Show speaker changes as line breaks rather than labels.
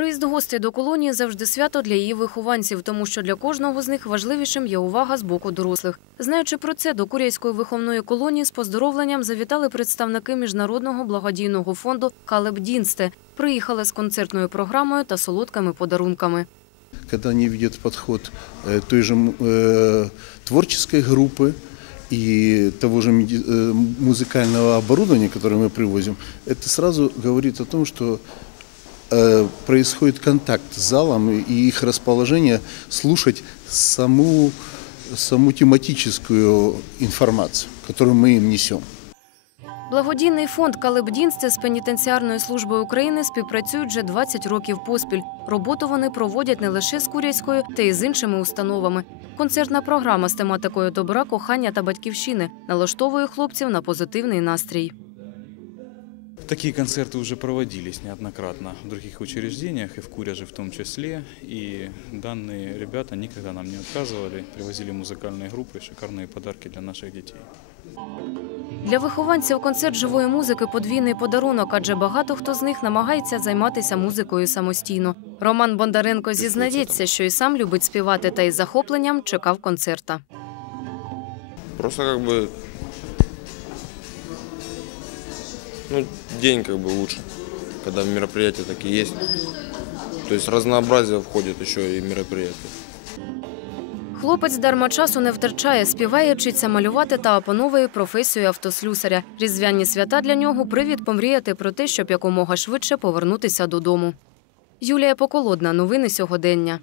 Приїзд гостей до колонії завжди свято для її вихованців, тому що для кожного з них важливішим є увага з боку дорослих. Знаючи про це, до Куряйської виховної колонії з поздоровленням завітали представники міжнародного благодійного фонду Калеб Дінсте. Приїхали з концертною програмою та солодкими подарунками.
когда они видят подход э, той же м, э, творческой группы и того же меди- э, музыкального оборудования, которое мы привозим, это сразу говорит о том, что э, происходит контакт с залом и их расположение слушать саму, саму тематическую информацию, которую мы им несем.
Благодійний фонд Калебдінсте з пенітенціарною службою України співпрацюють вже 20 років поспіль. Роботу вони проводять не лише з Куряйською, та й з іншими установами. Концертна програма з тематикою добра, кохання та батьківщини налаштовує хлопців на позитивний настрій.
Такие концерты уже проводились неоднократно в других учреждениях, и в Куряже в том числе. И данные ребята никогда нам не отказывали, привозили музыкальные группы, шикарные подарки для наших детей.
Для вихованців концерт живої музики подвійний подарунок, адже багато хто з них намагається займатися музикою самостійно. Роман Бондаренко зізнається, що і сам любить співати та із захопленням чекав концерта.
Просто как Ну, день как бы лучше, когда мероприятия такие есть. То есть разнообразие входит еще и мероприятия.
Хлопець дарма часу не втрачає, співає, вчиться малювати та опановує професію автослюсаря. Різдвяні свята для нього привід помріяти про те, щоб якомога швидше повернутися додому. Юлія Поколодна. Новини сьогодення.